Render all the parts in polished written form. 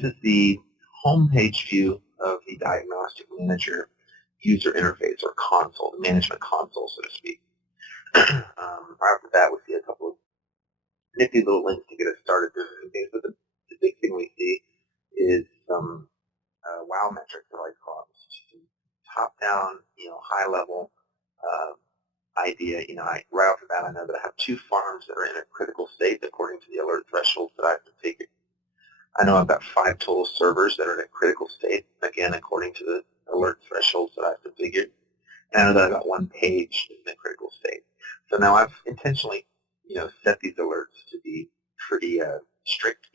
this is the homepage view of the Diagnostic Manager user interface, or console, the management console, so to speak. Right off the bat, we see a couple of nifty little links to get us started doing things, but the big thing we see is some wow metrics, that I like to call them. Top-down, high-level idea. Right off the bat, I know that I have 2 farms that are in a critical state according to the alert thresholds that I have configured. I know I've got 5 total servers that are in a critical state, again, according to the alert thresholds that I've configured. And I know that I've got 1 page in a critical state. So now I've intentionally, set these alerts to be pretty strict,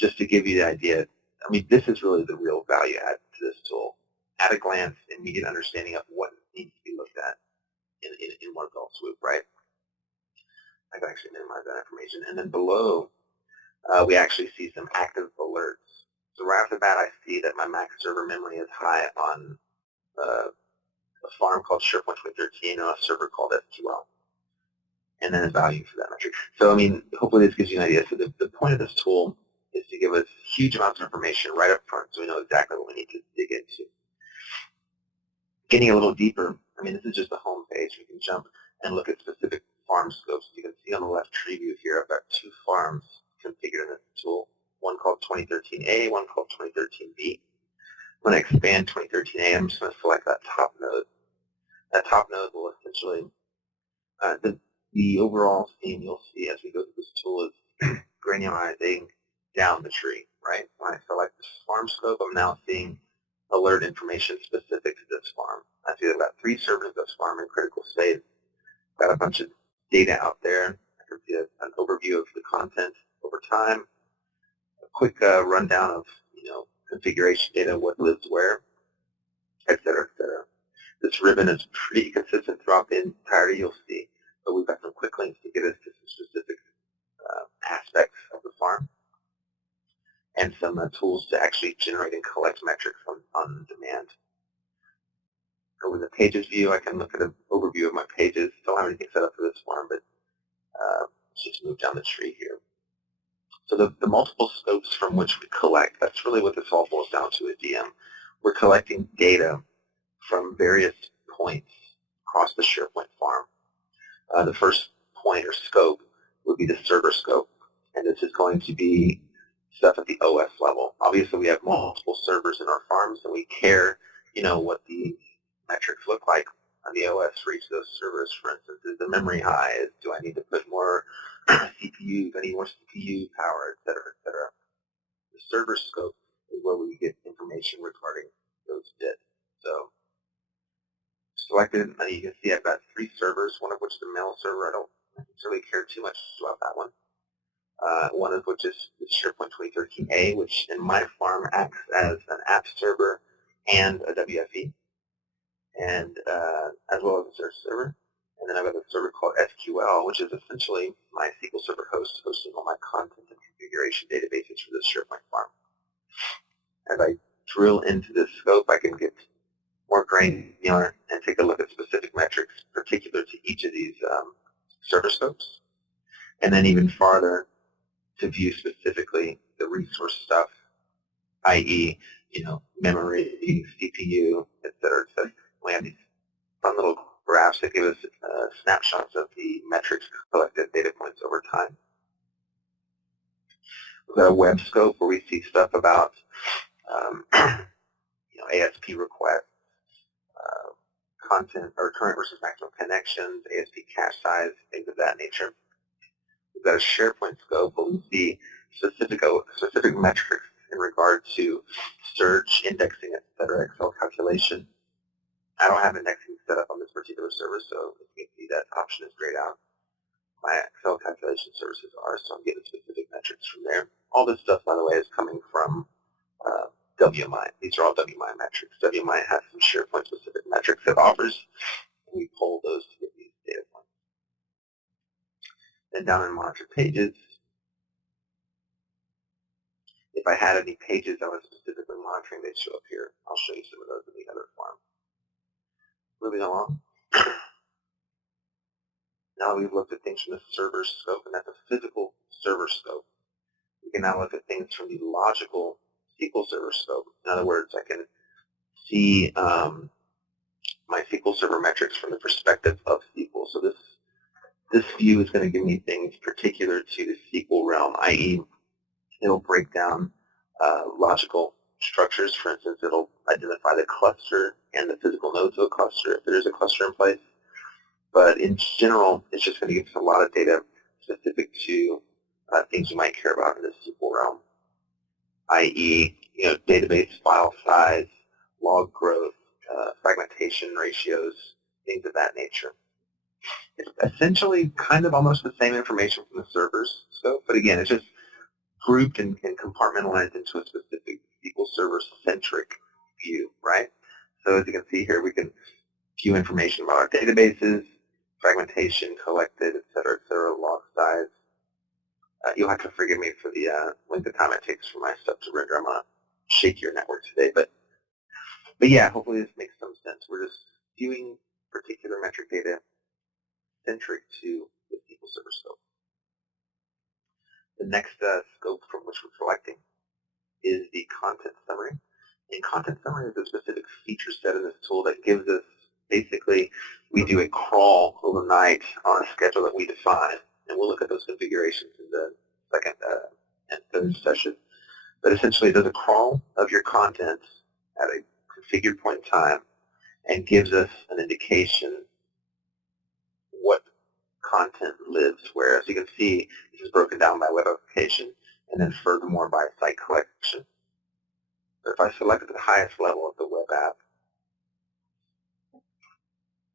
just to give you the idea. I mean, this is really the real value add to this tool. At a glance, immediate understanding of what needs to be looked at in one fell swoop, right? I can actually minimize that information. And then below, we actually see some active alerts. So right off the bat, I see that my max server memory is high on a farm called SharePoint 2013 and a server called SQL, and then a value for that metric. So, I mean, hopefully this gives you an idea. So the point of this tool is to give us huge amounts of information right up front so we know exactly what we need to dig into. Getting a little deeper, I mean, this is just the home page. We can jump and look at specific farm scopes. You can see on the left tree view here, I've got 2 farms configured in this tool, one called 2013A, one called 2013B. I'm going to expand 2013A. I'm just going to select that top node. That top node will essentially, the overall theme you'll see as we go through this tool is granularizing down the tree, right? When I select this farm scope, I'm now seeing alert information specific to this farm. I see that I've got 3 servers of this farm in critical state. Got a bunch of data out there. I can see an overview of the content over time, a quick rundown of configuration data, what lives where, et cetera, et cetera. This ribbon is pretty consistent throughout the entirety, you'll see, but we've got some quick links to get us to some specific aspects of the farm, and some tools to actually generate and collect metrics on demand. Over the pages view, I can look at an overview of my pages. Don't have anything set up for this farm, but let's just move down the tree here. So the multiple scopes from which we collect, that's really what this all boils down to at DM. We're collecting data from various points across the SharePoint farm. The first point or scope would be the server scope, and this is going to be stuff at the OS level. Obviously, we have multiple servers in our farms, and we care, what the metrics look like on the OS for each of those servers. For instance, is the memory high? Do I need to put more CPU? Do I need more CPU power, et cetera, et cetera? The server scope is where we get information regarding those bits. So, selected, and you can see I've got 3 servers, one of which is the mail server. I don't necessarily care too much about that one. One of which is SharePoint 2013A, which in my farm acts as an app server and a WFE, and as well as a search server. And then I've got a server called SQL, which is essentially my SQL Server host hosting all my content and configuration databases for this SharePoint farm. As I drill into this scope, I can get more granular and take a look at specific metrics particular to each of these server scopes, and then even farther to view specifically the resource stuff, i.e., memory, CPU, et cetera, et cetera. We have these fun little graphs that give us snapshots of the metrics collected data points over time. We've got a web scope where we see stuff about ASP requests, content or current versus maximum connections, ASP cache size, things of that nature. We've got a SharePoint scope where we see specific metrics in regard to search, indexing, et cetera, Excel calculation. I don't have indexing set up on this particular server, so if you can see that option is grayed out. My Excel calculation services are, so I'm getting specific metrics from there. All this stuff, by the way, is coming from WMI. These are all WMI metrics. WMI has some SharePoint-specific metrics it offers, and we pull those to get these data points. Then down in Monitor Pages, if I had any pages I was specifically monitoring, they'd show up here. I'll show you some of those in the other farm. Moving along. Now we've looked at things from the server scope, and that's a physical server scope. We can now look at things from the logical SQL Server scope. In other words, I can see my SQL Server metrics from the perspective of SQL. So this view is going to give me things particular to the SQL realm, i.e. it'll break down logical structures. For instance, it'll identify the cluster and the physical nodes of a cluster if there's a cluster in place. But in general, it's just going to give us a lot of data specific to things you might care about in the SQL realm, i.e., database file size, log growth, fragmentation ratios, things of that nature. It's essentially kind of almost the same information from the server's scope, but again, it's just grouped and compartmentalized into a specific SQL Server-centric view, right? So as you can see here, we can view information about our databases, fragmentation, collected, et cetera, log size. You'll have to forgive me for the length of time it takes for my stuff to render. I'm on a shakier network today, but yeah, hopefully this makes some sense. We're just viewing particular metric data centric to the SQL Server scope. The next scope from which we're selecting is the content summary. And content summary is a specific feature set in this tool that gives us, basically, we do a crawl overnight on a schedule that we define, and we'll look at those configurations in the second and third session. But essentially, it does a crawl of your content at a configured point in time and gives us an indication what content lives where. As you can see, this is broken down by web application and then furthermore by site collection. So if I select the highest level of the web app,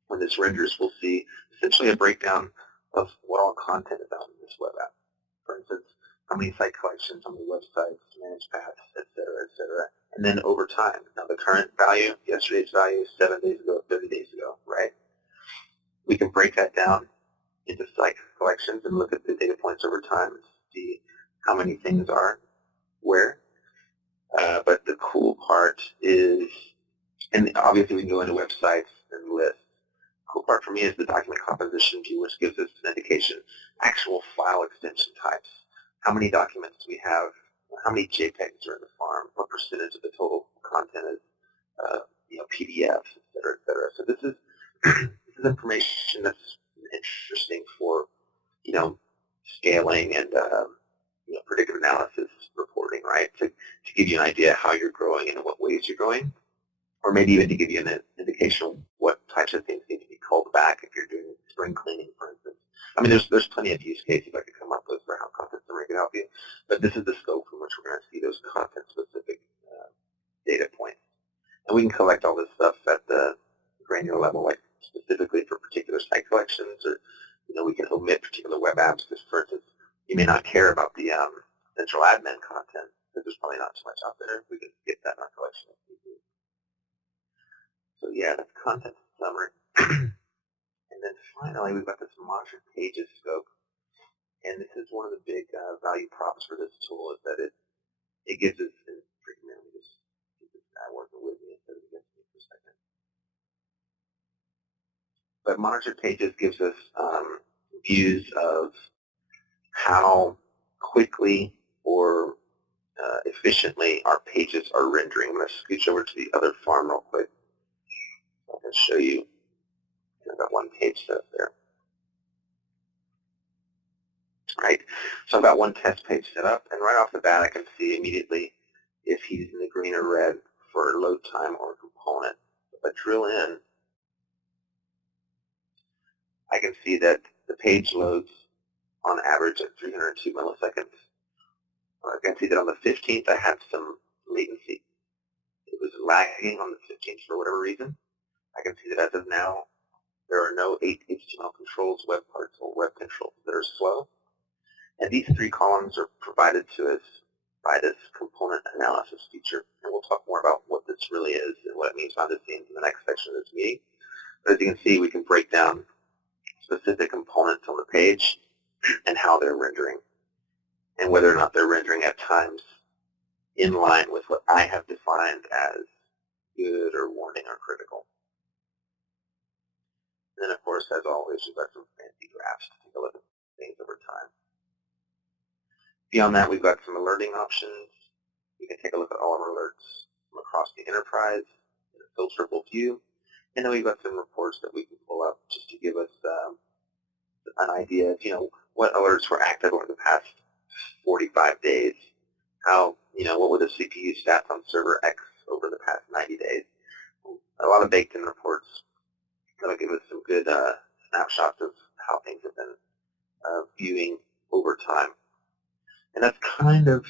when this renders, we'll see essentially a breakdown of what all content is out in this web app. For instance, how many site collections, how many websites, managed paths, et cetera, and then over time. Now the current value, yesterday's value, 7 days ago, 30 days ago, right? We can break that down into site collections and look at the data points over time and see how many things are where. But the cool part is, and obviously we can go into websites and lists. The cool part for me is the document composition view, which gives us an indication, actual file extension types. How many documents do we have? How many JPEGs are in the farm? What percentage of the total content is PDFs, et cetera, So this is information that's interesting for scaling and predictive analysis reporting, right? To give you an idea how you're growing and in what ways you're growing, or maybe even to give you an indication of what types of things need to be called back if you're doing spring cleaning, for instance. I mean, there's plenty of use cases I could come up with for how content summary can help you, but this is the scope from which we're going to see those content-specific data points. And we can collect all this stuff at the granular level, like specifically for particular site collections, or we can omit particular web apps. Because, for instance, you may not care about the central admin content because there's probably not too much out there. We can get that in our collection. So yeah, that's content summary. And then finally, we've got this monitored pages scope. And this is one of the big value props for this tool, is that it gives us, let me just get this guy working with me instead of against me for a second. But monitored pages gives us views of how quickly or efficiently our pages are rendering. I'm going to scooch over to the other farm real quick. I can show you. I've got one page set up there. Right? So I've got one test page set up, and right off the bat I can see immediately if he's in the green or red for load time or component. If I drill in, I can see that the page loads on average at 302 milliseconds. I can see that on the 15th I had some latency. It was lagging on the 15th for whatever reason. I can see that as of now, there are no 8 HTML controls, web parts, or web controls that are slow. And these 3 columns are provided to us by this component analysis feature. And we'll talk more about what this really is and what it means behind the scenes in the next section of this meeting. But as you can see, we can break down specific components on the page and how they're rendering, and whether or not they're rendering at times in line with what I have defined as good or warning or critical. And then, of course, as always, we've got some fancy graphs to take a look at things over time. Beyond that, we've got some alerting options. We can take a look at all of across the enterprise in a filterable view. And then we've got some reports that we can pull up just to give us an idea of, what alerts were active over the past 45 days. How, what were the CPU stats on server X over the past 90 days. A lot of baked-in reports that'll give us some good snapshots of how things have been viewing over time. And that's kind of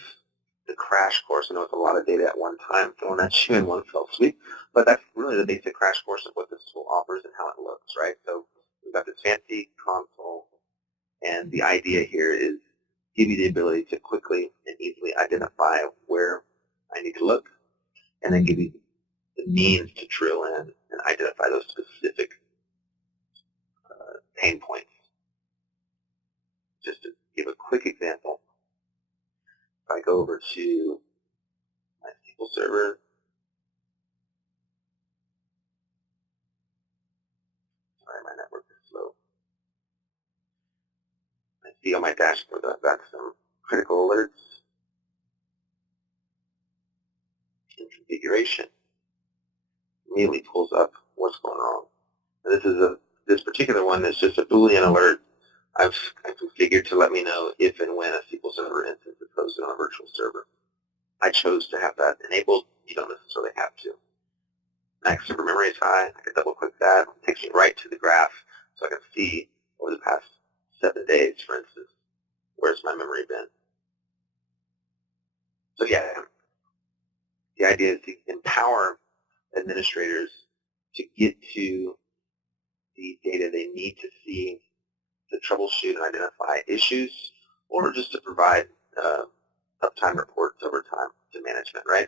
the crash course. I know it's a lot of data at one time thrown at you in one fell swoop, but that's really the basic crash course of what this tool offers and how it looks, right? So we've got this fancy console, and the idea here is give you the ability to quickly and easily identify where I need to look, and then give you the means to drill in and identify those specific pain points. Just to give a quick example, if I go over to my SQL Server, sorry, my network is slow. I see on my dashboard that I've got some critical alerts in configuration. Immediately pulls up what's going wrong. And this particular one is just a Boolean alert I've configured to let me know if and when a SQL Server instance is hosted on a virtual server. I chose to have that enabled. You don't necessarily have to. Max server memory is high. I can double click that. It takes me right to the graph so I can see over the past 7 days, for instance, where's my memory been. So yeah, the idea is to empower administrators to get to the data they need to see to troubleshoot and identify issues, or just to provide uptime reports over time to management, right?